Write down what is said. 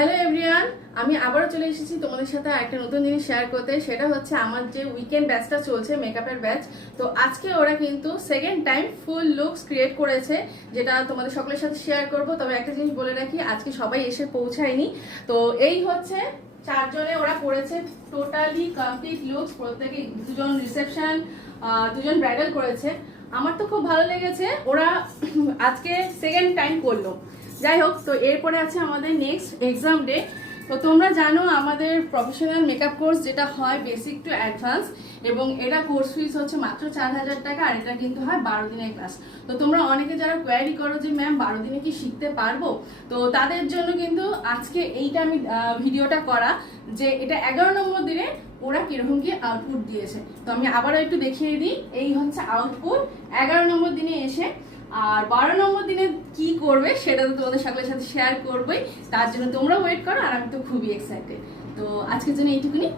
Hello everyone, আমি আবারও চলে এসেছি তোমাদের সাথে একটা নতুন জিনিস শেয়ার করতে। সেটা হচ্ছে আমার যে উইকেন্ড ব্যাচটা চলছে, মেকআপের ব্যাচ। তো আজকে ওরা কিন্তু সেকেন্ড টাইম ফুল লুকস ক্রিয়েট করেছে, যেটা তোমাদের সকলের সাথে শেয়ার করব। তবে একটা জিনিস বলে রাখি, আজকে সবাই এসে পৌঁছায়নি। তো এই হচ্ছে চারজনে ওরা করেছে টোটালি কমপ্লিট লুকস। প্রত্যেকে দুজন রিসেপশন, দুজন ব্রাইডাল করেছে। আমার তো খুব ভালো লেগেছে, ওরা আজকে সেকেন্ড টাইম করলো। যাই হোক, তো এরপরে আছে আমাদের নেক্সট এক্সাম ডে। তো তোমরা জানো আমাদের প্রফেশনাল মেকআপ কোর্স যেটা হয় বেসিক টু অ্যাডভান্স, এবং এটা কোর্স ফিস হচ্ছে মাত্র 4000 টাকা। আর এটা কিন্তু হয় 12 দিনের ক্লাস। তো তোমরা অনেকে যারা কোয়ারি করো যে ম্যাম 12 দিনে কি শিখতে পারবো, তো তাদের জন্য কিন্তু আজকে এইটা আমি ভিডিওটা করা, যে এটা 11 নম্বর দিনে ওরা কিরকম কি আউটপুট দিয়েছে। তো আমি আবারও একটু দেখিয়ে দিই। এই হচ্ছে আউটপুট 11 নম্বর দিনে এসে। আর 12 নম্বর দিনে কি করবে সেটা তো তোমাদের সকলের সাথে শেয়ার করবোই। তার জন্য তোমরা ওয়েট করো, আর আমি তো খুবই এক্সাইটেড। তো আজকের জন্য এইটুকুনি।